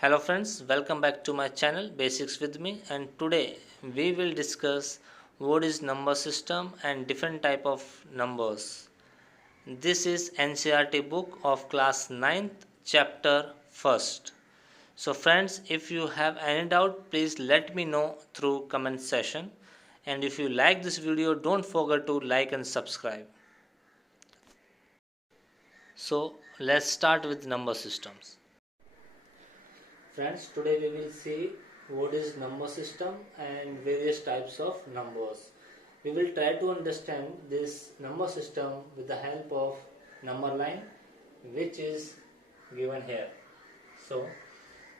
Hello friends, welcome back to my channel Basics with me, and today we will discuss what is number system and different type of numbers. This is NCERT book of class 9th chapter 1st. So friends, if you have any doubt, please let me know through comment section, and if you like this video, don't forget to like and subscribe. So let's start with number systems. Friends, today we will see what is number system and various types of numbers. We will try to understand this number system with the help of number line, which is given here. So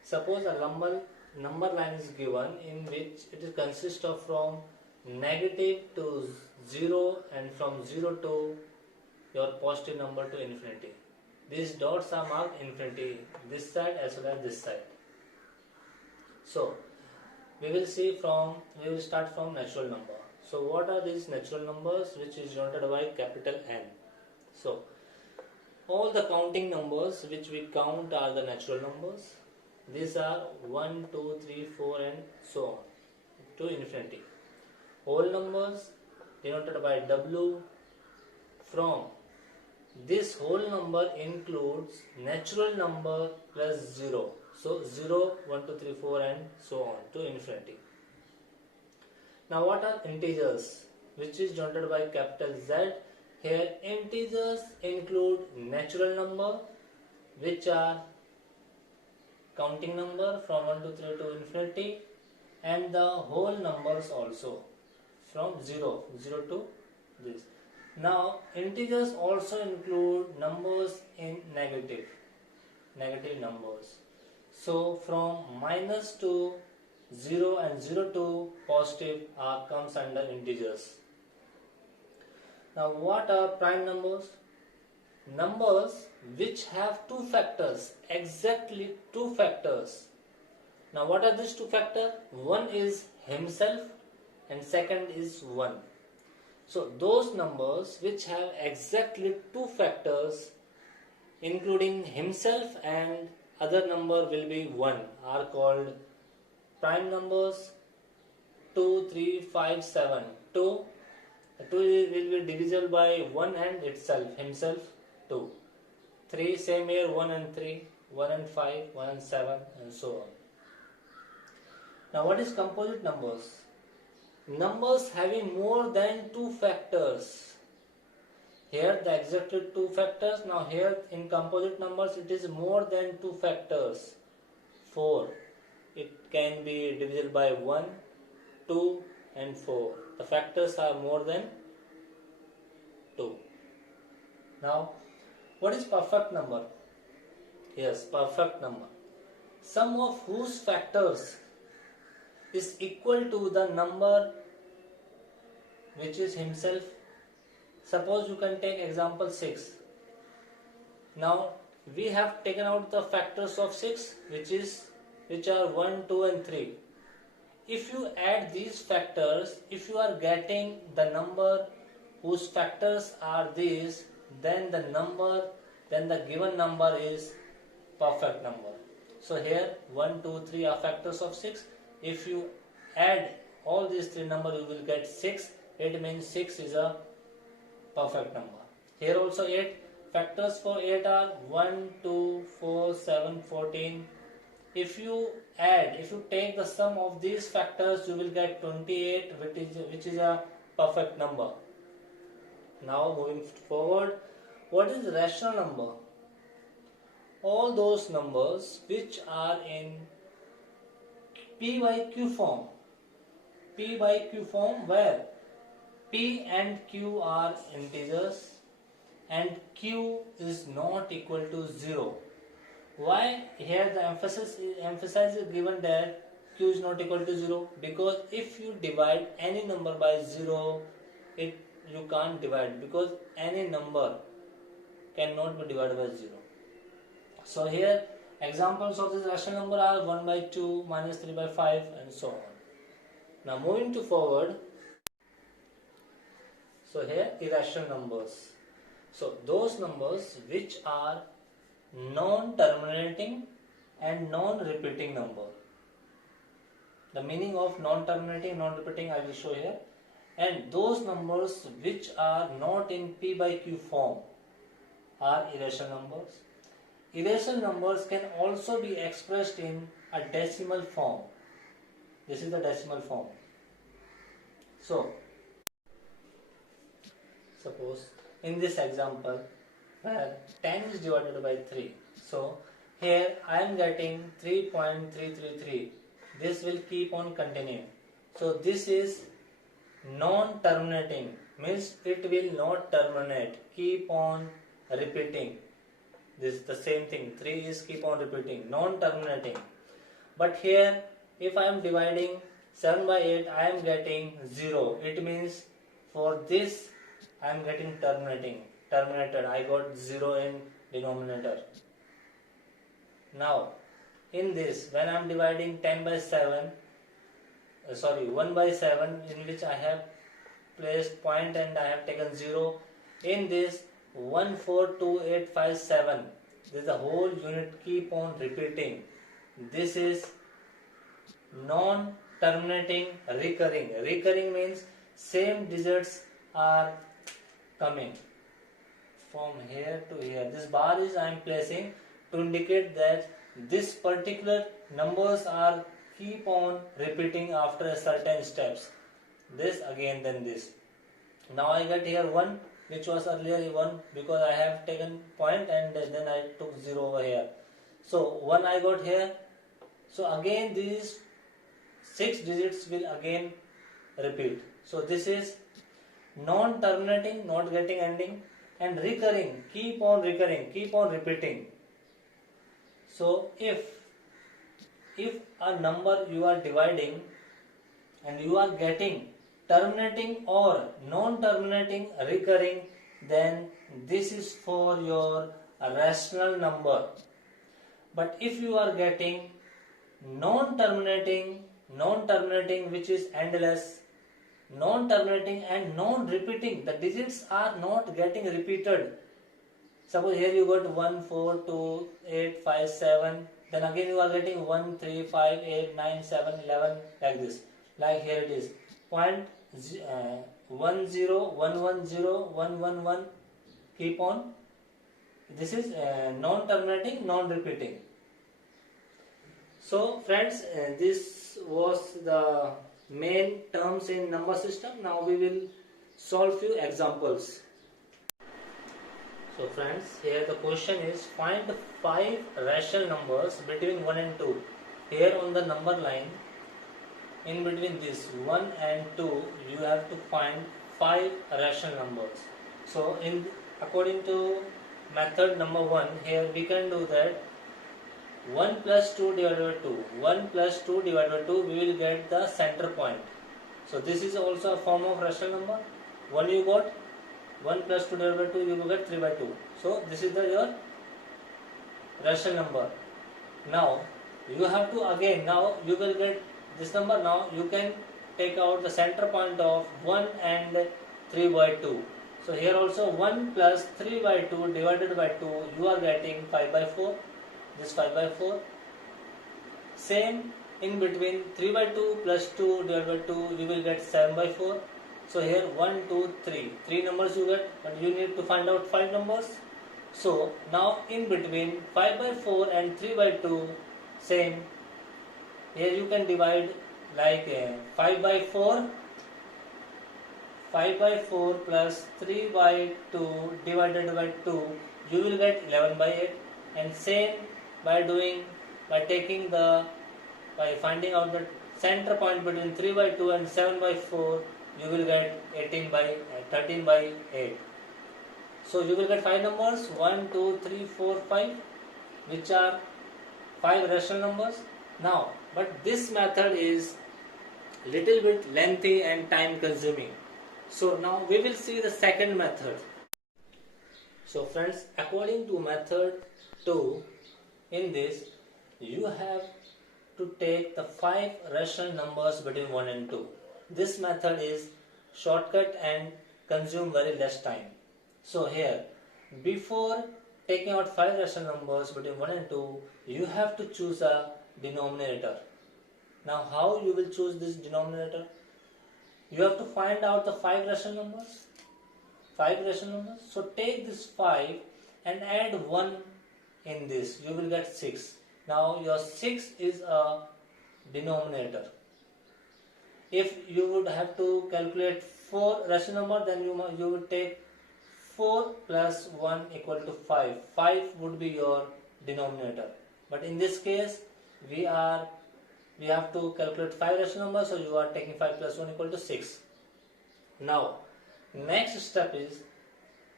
suppose a number line is given in which it is consists of from negative to 0 and from 0 to your positive number to infinity. These dots are marked infinity this side as well as this side. So we will start from natural number. So what are these natural numbers, which is denoted by capital N? So all the counting numbers which we count are the natural numbers. These are 1, 2, 3, 4 and so on to infinity. Whole numbers denoted by W. From this whole number includes natural number plus 0. So 0, 1, 2, 3, 4 and so on to infinity. Now what are integers, which is denoted by capital Z? Here integers include natural number, which are counting number from 1 to 3 to infinity, and the whole numbers also from 0 to this. Now integers also include numbers in negative numbers. So from minus to 0 and 0 to positive comes under integers. Now what are prime numbers? Numbers which have two factors, exactly two factors. Now what are these two factors? One is himself and second is 1. So those numbers which have exactly two factors, including himself and other number will be 1, are called prime numbers. 2, 3, 5, 7. 2 will be divisible by 1 and itself, himself 2. 3, same here, 1 and 3, 1 and 5, 1 and 7 and so on. Now what is composite numbers? Numbers having more than two factors. Here the exactly two factors. Now here in composite numbers it is more than two factors. 4. It can be divisible by 1, 2 and 4. The factors are more than 2. Now what is perfect number? Yes, perfect number. Sum of whose factors is equal to the number which is himself. Suppose you can take example 6. Now we have taken out the factors of 6 which are 1, 2 and 3. If you add these factors, if you are getting the number whose factors are these, then the given number is perfect number. So here 1, 2, 3 are factors of 6. If you add all these three numbers, you will get 6. It means 6 is a perfect number. Here also 8. Factors for 8 are 1, 2, 4, 7, 14. If you take the sum of these factors, you will get 28, which is a perfect number. Now moving forward, what is rational number? All those numbers which are in P by Q form. P by Q form, where P and Q are integers and Q is not equal to 0. Why here the emphasis is given that Q is not equal to 0? Because if you divide any number by 0, you can't divide, because any number cannot be divided by 0. So here examples of this rational number are 1 by 2, minus 3 by 5 and so on. Now moving to forward. So here irrational numbers. So those numbers which are non-terminating and non-repeating number. The meaning of non-terminating, non-repeating I will show here. And those numbers which are not in P by Q form are irrational numbers. Irrational numbers can also be expressed in a decimal form. This is the decimal form. So, suppose in this example where 10 is divided by 3. So, here I am getting 3.333. This will keep on continuing. So, this is non-terminating, means it will not terminate, keep on repeating. This is the same thing, 3 is keep on repeating, non-terminating. But here if I am dividing 7 by 8, I am getting 0. It means for this I am getting terminated. I got 0 in denominator. Now in this, when I am dividing 1 by 7, in which I have placed point and I have taken 0. In this 142857, this is the whole unit keep on repeating. This is non-terminating recurring. Recurring means same digits are coming from here to here. This bar is I am placing to indicate that this particular numbers are keep on repeating after a certain steps. This again, then this. Now I get here 1, which was earlier 1 because I have taken point and then I took 0 over here. So 1 I got here. So again these 6 digits will again repeat. So this is non-terminating, not getting ending, and recurring, keep on recurring, keep on repeating. So if a number you are dividing and you are getting terminating or non-terminating recurring, then this is for your rational number. But if you are getting non-terminating which is endless, non-terminating and non-repeating, the digits are not getting repeated. Suppose here you got 1, 4, 2, 8, 5, 7, then again you are getting 1, 3, 5, 8, 9, 7, 11, like this. Like here it is 10, 1, 0, 1, 1, 0, 1, 1, 1, keep on. This is non-terminating, non-repeating. So friends, this was the main terms in number system. Now we will solve few examples. So friends, here the question is find 5 rational numbers between 1 and 2. Here on the number line, in between this 1 and 2, you have to find 5 rational numbers. So according to method number 1, here we can do that 1 plus 2 divided by 2. 1 plus 2 divided by 2, we will get the center point. So this is also a form of rational number. 1 you got, 1 plus 2 divided by 2, you will get 3 by 2. So this is your rational number. Now you have to again, now you will get this number. Now you can take out the center point of 1 and 3 by 2. So here also 1 plus 3 by 2 divided by 2, you are getting 5 by 4. This 5 by 4. Same in between 3 by 2 plus 2 divided by 2, you will get 7 by 4. So here 1, 2, 3. 3 numbers you get, but you need to find out 5 numbers. So now in between 5 by 4 and 3 by 2, same. Here you can divide like 5 by 4. 5 by 4 plus 3 by 2 divided by 2, you will get 11 by 8. And same by finding out the center point between 3 by 2 and 7 by 4, you will get 13 by 8. So you will get 5 numbers 1, 2, 3, 4, 5, which are 5 rational numbers. Now, but this method is little bit lengthy and time consuming. So now we will see the second method. So friends, according to method 2, in this you have to take the 5 rational numbers between 1 and 2. This method is shortcut and consume very less time. So here, before taking out 5 rational numbers between 1 and 2, you have to choose a denominator. Now how you will choose this denominator? You have to find out the 5 rational numbers. 5 rational numbers. So take this 5 and add 1 in this. You will get 6. Now your 6 is a denominator. If you would have to calculate 4 rational number, then you would take 4 plus 1 equal to 5. 5 would be your denominator. But in this case, we have to calculate 5 rational numbers, so you are taking 5 plus 1 equal to 6. Now, next step is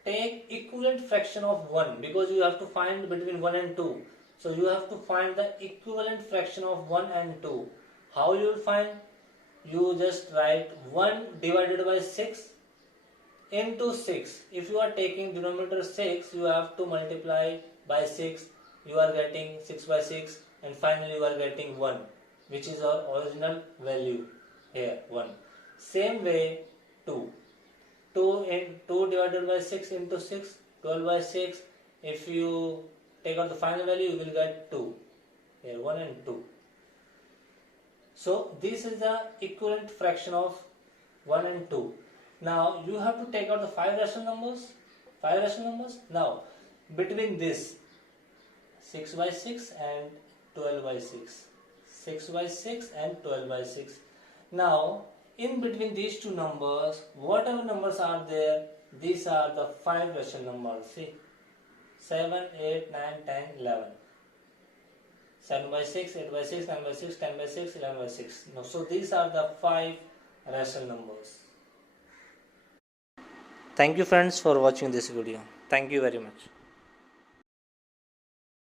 take equivalent fraction of 1, because you have to find between 1 and 2. So you have to find the equivalent fraction of 1 and 2. How you will find? You just write 1 divided by 6 into 6. If you are taking denominator 6, you have to multiply by 6. You are getting 6 by 6, and finally you are getting 1, which is our original value here, 1. Same way 2. 2 divided by 6 into 6, 12 by 6. If you take out the final value, you will get 2. Here 1 and 2. So this is the equivalent fraction of 1 and 2. Now you have to take out the 5 rational numbers. 5 rational numbers. Now between this 6 by 6 and 12 by 6. 6 by 6 and 12 by 6. Now in between these two numbers, whatever numbers are there, these are the 5 rational numbers. See, 7, 8, 9, 10, 11. 7 by 6, 8 by 6, 9 by 6, 10 by 6, 11 by 6. No, so these are the 5 rational numbers. Thank you friends for watching this video. Thank you very much.